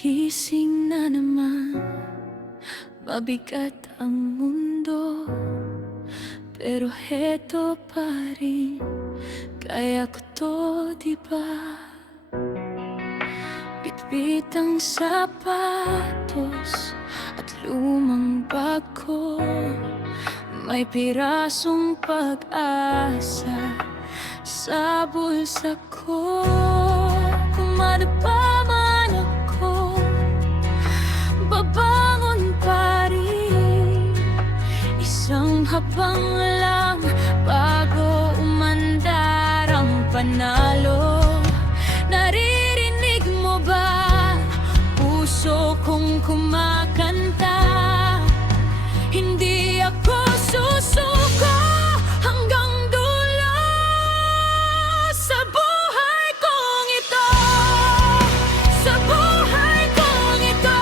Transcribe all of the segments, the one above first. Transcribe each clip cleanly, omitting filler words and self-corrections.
Gising na naman, mabigat ang mundo, pero heto pa rin, kaya ko to, diba? Bitbit ang sapatos at lumang bag ko, may pirasong pag-asa sa bulsa ko. Kumadapa man ako, babangon pa rin, isang habang lang bago umandar ang panalo. Naririnig mo ba puso kong kumakanta? Hindi ako susuko hanggang dulo sa buhay kong ito, sa buhay kong ito.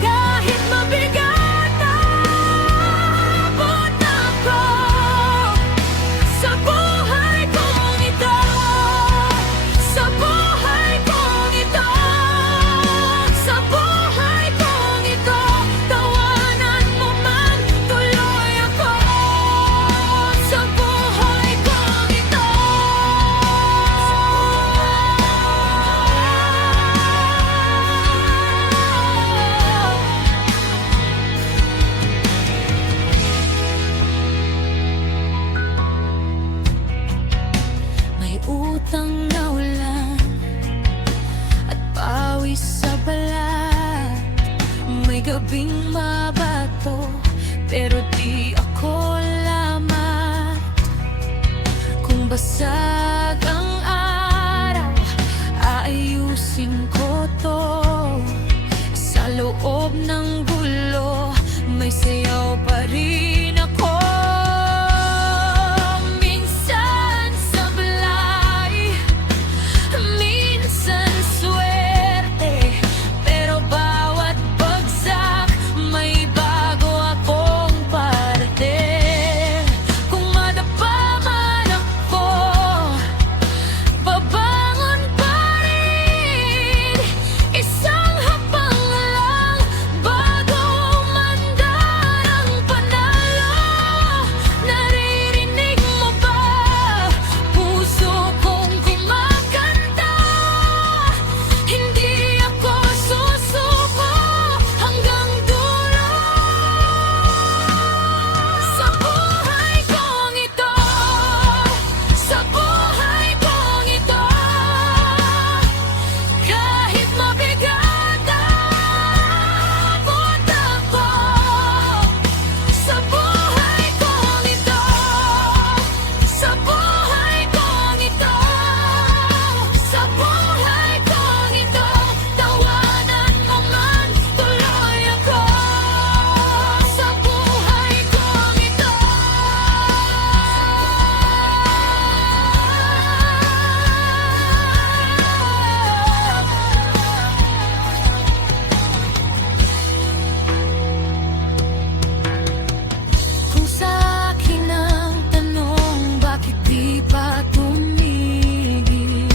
Kahit mabigat abot ako, sa buhay kong ito, sa buhay kong ito, sa buhay kong ito. Tawanan mo man, tuloy ako sa buhay kong ito. May utang na ulan at pawis sa balat, may gabing mabato, pero di ako lamat. Kung basag ang araw, aayusin ko to. Sa loob ng gulo, may sayaw pa rin ako. Minsan sablay, minsan swerte, pero bawat bagsak may bago akong parte. Kung madapa man ako, babangon pa rin, isang habang lang bago umandar ang panalo. Naririnig mo ba puso kong kumakanta? Hindi ako susuko hanggang dulo sa buhay kong ito, sa buhay kong ito. Kahit mabigat abot ako, sa buhay kong ito, sa buhay kong ito, sa buhay kong ito. Tawanan mo man, tuloy ako sa buhay kong ito. Kung sa akin ang tanong, bakit di pa tumigil?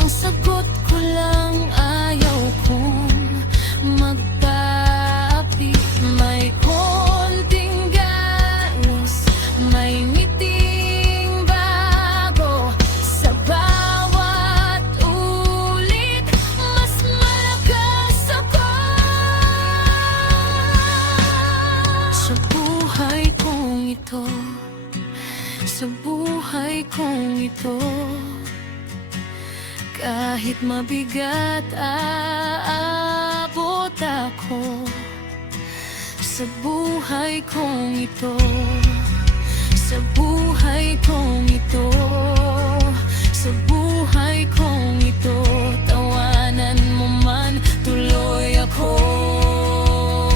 Ang sagot ko lang, ayaw kong magtapik. May konting galos, may ngiting bago sa bawat ulit. Mas malakas ako sa buhay kong ito, sa buhay kong ito. Kahit mabigat aabot ako, sa buhay kong ito, sa buhay kong ito, sa buhay kong ito. Tawanan mo man, tuloy ako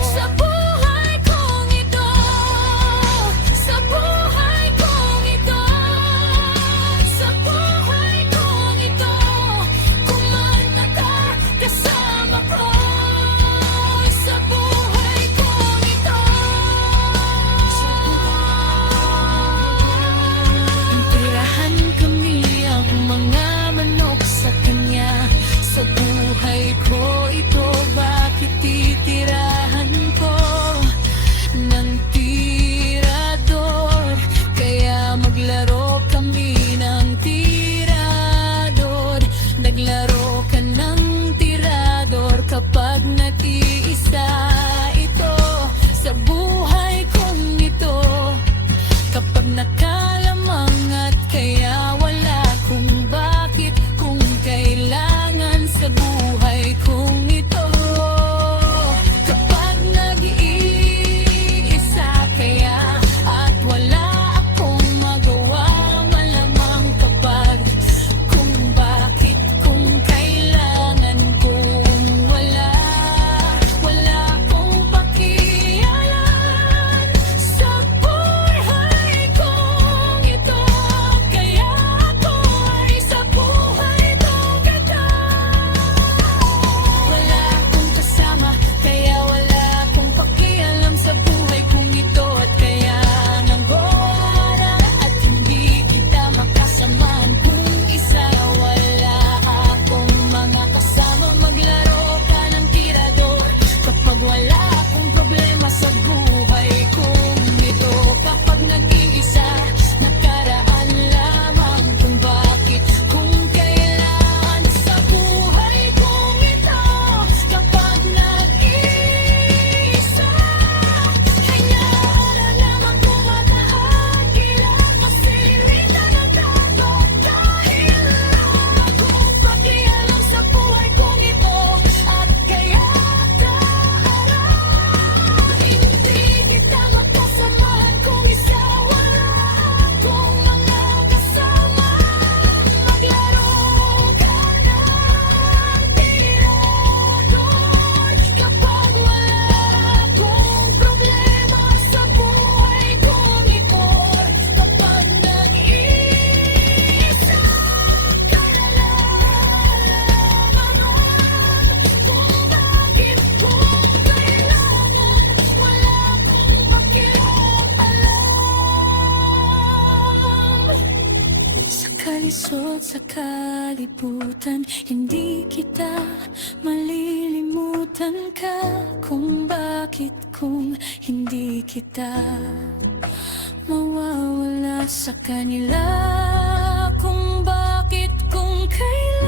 sa buhay kong ito, sa buhay kong ito, sa buhay kong ito. Kumanta ka kasama ko sa buhay kong ito. kalibutan. Hindi kita malilimutan ka. Kung bakit kung hindi kita mawawala sa kanila. Kung bakit kung kailan